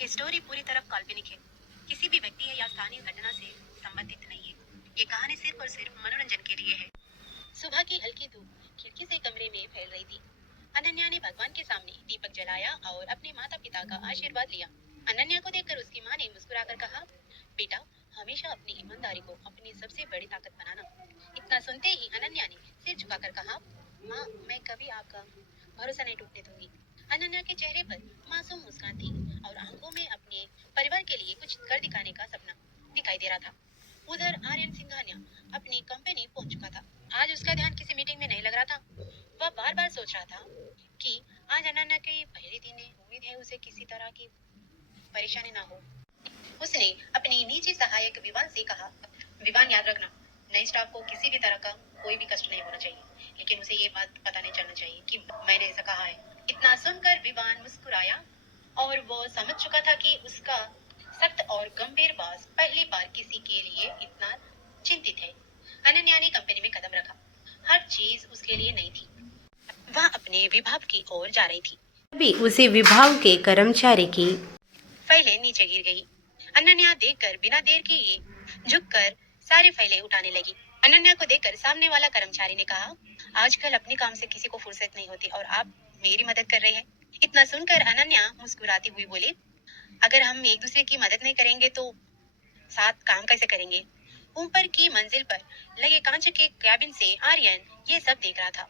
ये स्टोरी पूरी तरह काल्पनिक है, किसी भी व्यक्ति या स्थानीय घटना से संबंधित नहीं है। ये कहानी सिर्फ और सिर्फ मनोरंजन के लिए है। सुबह की हल्की धूप खिड़की से कमरे में फैल रही थी। अनन्या ने भगवान के सामने दीपक जलाया और अपने माता पिता का आशीर्वाद लिया। अनन्या को देखकर उसकी माँ ने मुस्कुराकर कहा, बेटा, हमेशा अपनी ईमानदारी को अपनी सबसे बड़ी ताकत बनाना। इतना सुनते ही अनन्या ने सिर झुकाकर कहा, माँ, मैं कभी आपका भरोसा नहीं टूटने दूंगी। अनन्या के चेहरे पर मासूम मुस्कान थी और आंखों में अपने परिवार के लिए कुछ कर दिखाने का सपना दिखाई दे रहा था। उधर आर्यन सिंघानिया अपनी कंपनी पहुंच चुका था। आज उसका ध्यान किसी मीटिंग में नहीं लग रहा था। वह बार बार सोच रहा था कि आज अनन्या के पहले दिन है, उम्मीद है उसे किसी तरह की परेशानी ना हो। उसने अपनी निजी सहायक विवान से कहा, विवान, याद रखना, नए स्टाफ को किसी भी तरह का कोई भी कष्ट नहीं होना चाहिए, लेकिन उसे ये बात पता नहीं चलना चाहिए कि मैंने ऐसा कहा है। इतना सुनकर विवान मुस्कुराया और वो समझ चुका था कि उसका सख्त और गंभीर बॉस पहली बार किसी के लिए इतना चिंतित है। अनन्या ने कंपनी में कदम रखा। हर चीज उसके लिए नई थी। वह अपने विभाग की ओर जा रही थी। तभी उसी विभाग के कर्मचारी की फाइलें नीचे गिर गई। अनन्या देखकर बिना देर किए झुककर सारी फाइलें उठाने लगी। अनन्या को देखकर सामने वाला कर्मचारी ने कहा, आजकल अपने काम से किसी को फुर्सत नहीं होती और आप मेरी मदद कर रहे हैं। इतना सुनकर अनन्या मुस्कुराती हुई बोली, अगर हम एक दूसरे की मदद नहीं करेंगे तो साथ काम कैसे करेंगे। ऊपर की मंजिल पर लगे कांच के कैबिन से आर्यन ये सब देख रहा था।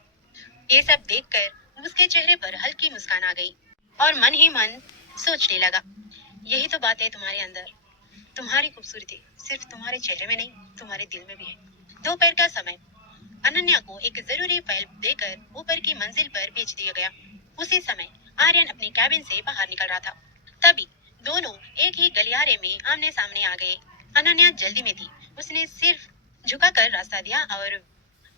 ये सब देखकर उसके चेहरे पर हल्की मुस्कान आ गई और मन ही मन सोचने लगा, यही तो बात है तुम्हारे अंदर। तुम्हारी खूबसूरती सिर्फ तुम्हारे चेहरे में नहीं, तुम्हारे दिल में भी है। दोपहर का समय। अनन्या को एक जरूरी फाइल देकर ऊपर की मंजिल पर भेज दिया गया। उसी समय आर्यन अपने कैबिन से बाहर निकल रहा था। तभी दोनों एक ही गलियारे में आमने सामने आ गए। अनन्या जल्दी में थी। उसने सिर्फ झुकाकर रास्ता दिया और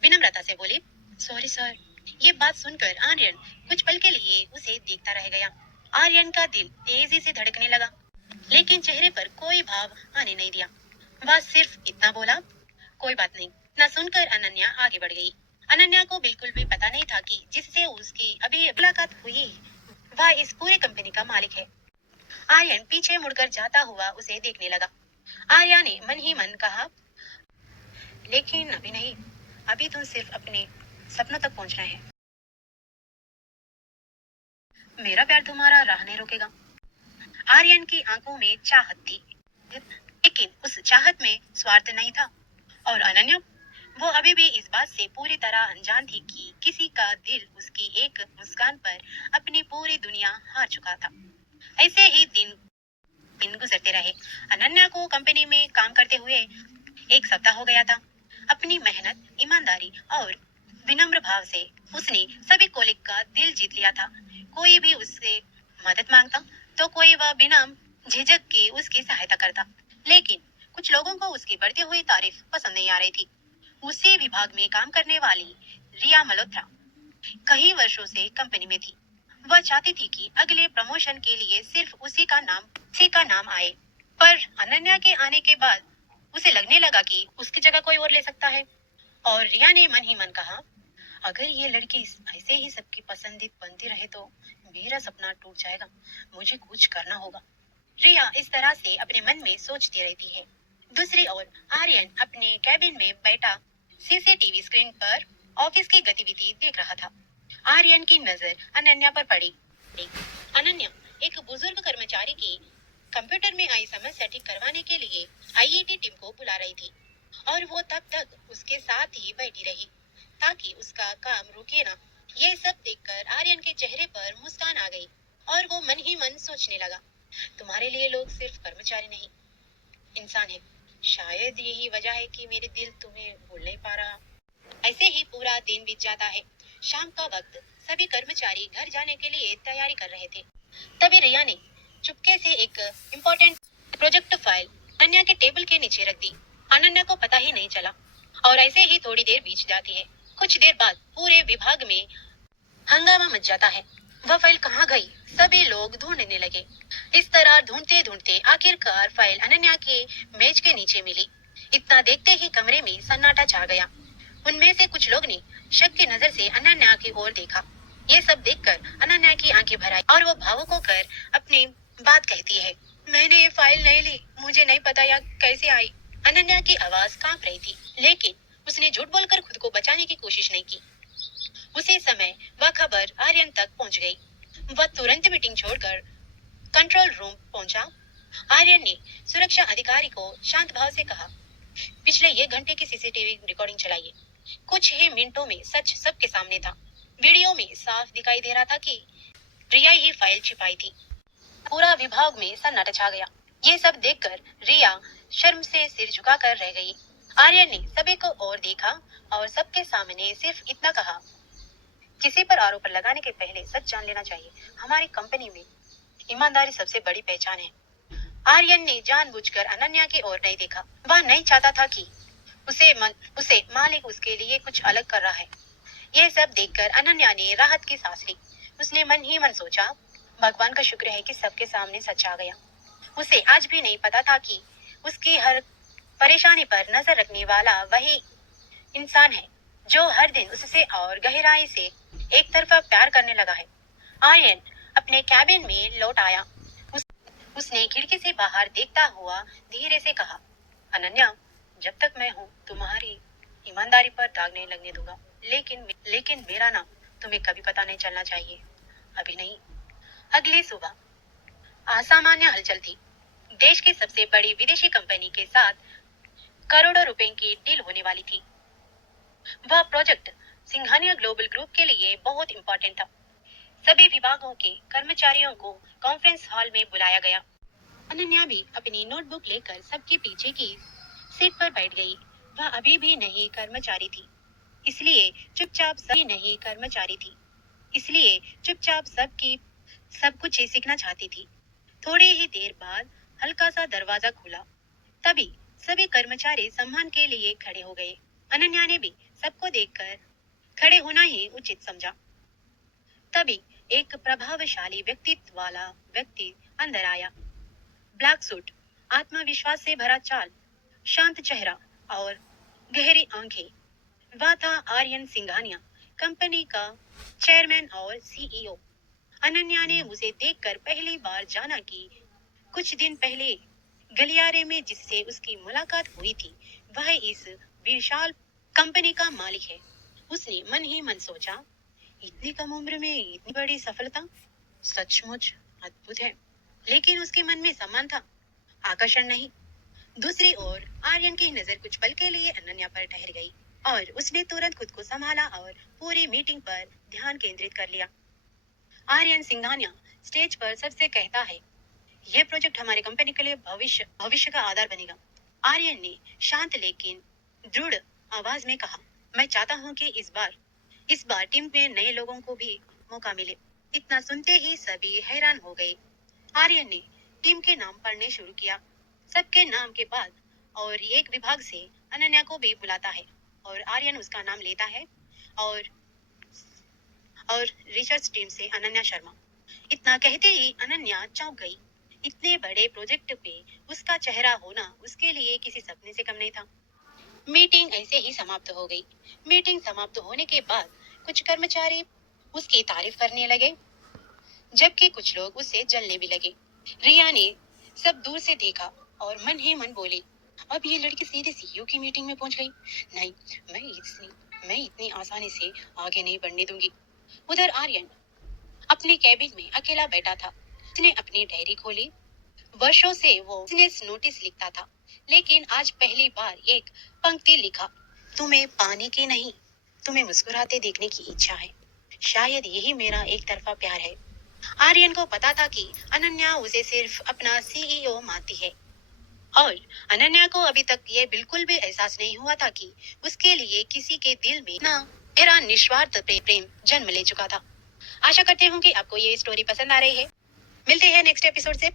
विनम्रता से बोली, सॉरी सर। ये बात सुनकर आर्यन कुछ पल के लिए उसे देखता रह गया। आर्यन का दिल तेजी से धड़कने लगा, लेकिन चेहरे पर कोई भाव आने नहीं दिया। वह सिर्फ इतना बोला, कोई बात नहीं। न सुनकर अनन्या आगे बढ़ गई। अनन्या को बिल्कुल भी पता नहीं था कि जिससे उसकी अभी मुलाकात हुई वह इस पूरे कंपनी का मालिक है। आर्यन पीछे मुड़कर जाता हुआ उसे देखने लगा। आर्या ने मन ही मन कहा, लेकिन अभी नहीं, अभी तुम सिर्फ अपने सपनों तक पहुंचना है। मेरा प्यार तुम्हारा राह नहीं रोकेगा। आर्यन की आंखों में चाहत थी, लेकिन उस चाहत में स्वार्थ नहीं था। और अनन्या, वो अभी भी इस बात से पूरी तरह अनजान थी कि किसी का दिल उसकी एक मुस्कान पर अपनी पूरी दुनिया हार चुका था। ऐसे ही दिन गुजरते रहे। अनन्या को कंपनी में काम करते हुए एक सप्ताह हो गया था। अपनी मेहनत, ईमानदारी और विनम्र भाव से उसने सभी कोलिग का दिल जीत लिया था। कोई भी उससे मदद मांगता तो कोई वह बिना झिझक के उसकी सहायता करता। लेकिन कुछ लोगों को उसकी बढ़ती हुई तारीफ पसंद नहीं आ रही थी। उसी विभाग में काम करने वाली रिया मल्होत्रा कई वर्षों से कंपनी में थी। वह चाहती थी कि अगले प्रमोशन के लिए सिर्फ उसी का नाम आए। पर अनन्या के आने के बाद उसे लगने लगा कि उसकी जगह कोई और ले सकता है। और रिया ने मन ही मन कहा, अगर ये लड़की ऐसे ही सबकी पसंदीद बनती रहे तो मेरा सपना टूट जाएगा। मुझे कुछ करना होगा। रिया इस तरह से अपने मन में सोचती रहती है। दूसरी ओर आर्यन अपने कैबिन में बैठा सीसीटीवी स्क्रीन पर ऑफिस की गतिविधि देख रहा था। आर्यन की नजर अनन्या पर पड़ी। अनन्या एक बुजुर्ग कर्मचारी की कंप्यूटर में आई समस्या ठीक करवाने के लिए आईईटी टीम को बुला रही थी और वो तब तक उसके साथ ही बैठी रही ताकि उसका काम रुके ना। ये सब देखकर आर्यन के चेहरे पर मुस्कान आ गई और वो मन ही मन सोचने लगा, तुम्हारे लिए लोग सिर्फ कर्मचारी नहीं, इंसान है। शायद यही वजह है कि मेरे दिल तुम्हें भूल नहीं पा रहा। ऐसे ही पूरा दिन बीत जाता है। शाम का वक्त, सभी कर्मचारी घर जाने के लिए तैयारी कर रहे थे। तभी रिया ने चुपके से एक इम्पोर्टेंट प्रोजेक्ट फाइल अनन्या के टेबल के नीचे रख दी। अनन्या को पता ही नहीं चला और ऐसे ही थोड़ी देर बीत जाती है। कुछ देर बाद पूरे विभाग में हंगामा मच जाता है। वह फाइल कहाँ गई? सभी लोग ढूंढने लगे। इस तरह ढूंढते ढूंढते आखिरकार फाइल अनन्या के मेज के नीचे मिली। इतना देखते ही कमरे में सन्नाटा छा गया। उनमें से कुछ लोग ने शक की नजर से अनन्या की ओर देखा। ये सब देखकर अनन्या की आंखें भर आई और वो भावुक होकर अपने बात कहती है, मैंने ये फाइल नहीं ली, मुझे नहीं पता यह कैसे आई। अनन्या की आवाज कांप रही थी, लेकिन उसने झूठ बोलकर खुद को बचाने की कोशिश नहीं की। उसी समय वह खबर आर्यन तक पहुंच गई। वह तुरंत मीटिंग छोड़कर कंट्रोल रूम पहुंचा। आर्यन ने सुरक्षा अधिकारी को शांत भाव से कहा, पिछले 1 घंटे की सीसीटीवी रिकॉर्डिंग चलाइए। कुछ ही मिनटों में सच सबके सामने था। वीडियो में साफ दिखाई दे रहा था कि रिया ही फाइल छिपाई थी। पूरा विभाग में सन्नाटा छा गया। ये सब देखकर रिया शर्म से सिर झुकाकर रह गई। आर्यन ने सभी को और देखा और सबके सामने सिर्फ इतना कहा, किसी पर आरोप लगाने के पहले सच जान लेना चाहिए। हमारी कंपनी में ईमानदारी सबसे बड़ी पहचान है। आर्यन ने जानबूझकर अनन्या की ओर नहीं देखा। वह नहीं चाहता था कि उसे मालिक उसके लिए कुछ अलग कर रहा है। यह सब देखकर अनन्या ने राहत की सांस ली। उसने मन ही मन सोचा, भगवान का शुक्र है कि सबके सामने सच आ गया। उसे आज भी नहीं पता था कि उसकी हर परेशानी पर नजर रखने वाला वही इंसान है जो हर दिन उससे और गहराई से एक तरफा प्यार करने लगा है। आर्यन अपने कैबिन में लौट आया। उसने खिड़की से बाहर देखता हुआ धीरे से कहा, अनन्या, जब तक मैं हूँ तुम्हारी ईमानदारी पर दाग नहीं लगने दूंगा। लेकिन मेरा नाम तुम्हें कभी पता नहीं चलना चाहिए। अभी नहीं। अगली सुबह असामान्य हलचल थी। देश की सबसे बड़ी विदेशी कंपनी के साथ करोड़ों रुपए की डील होने वाली थी। वह प्रोजेक्ट सिंघानिया ग्लोबल ग्रुप के लिए बहुत इंपॉर्टेंट था। सभी विभागों के कर्मचारियों को कॉन्फ्रेंस हॉल में बुलाया गया। अनन्या भी अपनी नोटबुक लेकर सबके पीछे की सीट पर बैठ गई। वह अभी भी नई कर्मचारी थी, इसलिए चुपचाप सबकी सब कुछ ही सीखना चाहती थी। थोड़ी ही देर बाद हल्का सा दरवाजा खुला। तभी सभी कर्मचारी सम्मान के लिए खड़े हो गए। अनन्या ने भी सबको देखकर खड़े होना ही उचित समझा। तभी एक प्रभावशाली व्यक्तित्व वाला व्यक्ति अंदर आया। ब्लैक सूट, आत्मविश्वास से भरा चाल, शांत चेहरा और गहरी आंखें। वह था आर्यन सिंघानिया, कंपनी का चेयरमैन और सीईओ। अनन्या ने उसे देखकर पहली बार जाना कि कुछ दिन पहले गलियारे में जिससे उसकी मुलाकात हुई थी, वह इस विशाल कंपनी का मालिक है। उसने मन ही मन सोचा, इतनी कम उम्र में इतनी बड़ी सफलता सचमुच अद्भुत है। लेकिन उसके मन में सम्मान था, आकर्षण नहीं। दूसरी ओर आर्यन की नजर कुछ पल के लिए अनन्या पर ठहर गई और उसने तुरंत खुद को संभाला और पूरी मीटिंग पर ध्यान केंद्रित कर लिया। आर्यन सिंघानिया स्टेज पर सबसे कहता है, यह प्रोजेक्ट हमारी कंपनी के लिए भविष्य का आधार बनेगा। आर्यन ने शांत लेकिन दृढ़ आवाज में कहा, मैं चाहता हूं कि इस बार टीम में नए लोगों को भी मौका मिले। इतना सुनते ही सभी हैरान हो गए। आर्यन ने टीम के नाम पढ़ने शुरू किया। सबके नाम के बाद और एक विभाग से अनन्या को भी बुलाता है और आर्यन उसका नाम लेता है और रिसर्च टीम से अनन्या शर्मा। इतना कहते ही अनन्या चौंक गई। इतने बड़े प्रोजेक्ट पे उसका चेहरा होना उसके लिए किसी सपने से कम नहीं था। मीटिंग ऐसे ही समाप्त हो गई। मीटिंग समाप्त होने के बाद कुछ कर्मचारी उसकी तारीफ करने लगे, जबकि कुछ लोग उससे जलने भी लगे। रिया ने सब दूर से देखा और मन ही मन बोली, अब ये लड़की सीधे सीईओ की मीटिंग में पहुंच गई। नहीं, मैं इतनी आसानी से आगे नहीं बढ़ने दूंगी। उधर आर्यन अपने कैबिन में अकेला बैठा था। उसने अपनी डायरी खोली। वर्षों से वो बिजनेस नोटिस लिखता था, लेकिन आज पहली बार एक पंक्ति लिखा, तुम्हें पाने की नहीं, तुम्हें मुस्कुराते देखने की इच्छा है। शायद यही मेरा एक तरफा प्यार है। आर्यन को पता था कि अनन्या उसे सिर्फ अपना सीईओ मानती है और अनन्या को अभी तक ये बिल्कुल भी एहसास नहीं हुआ था कि उसके लिए किसी के दिल में इतना गहरा निस्वार्थ प्रेम जन्म ले चुका था। आशा करते हूँ कि आपको ये स्टोरी पसंद आ रही है। मिलते हैं नेक्स्ट एपिसोड से।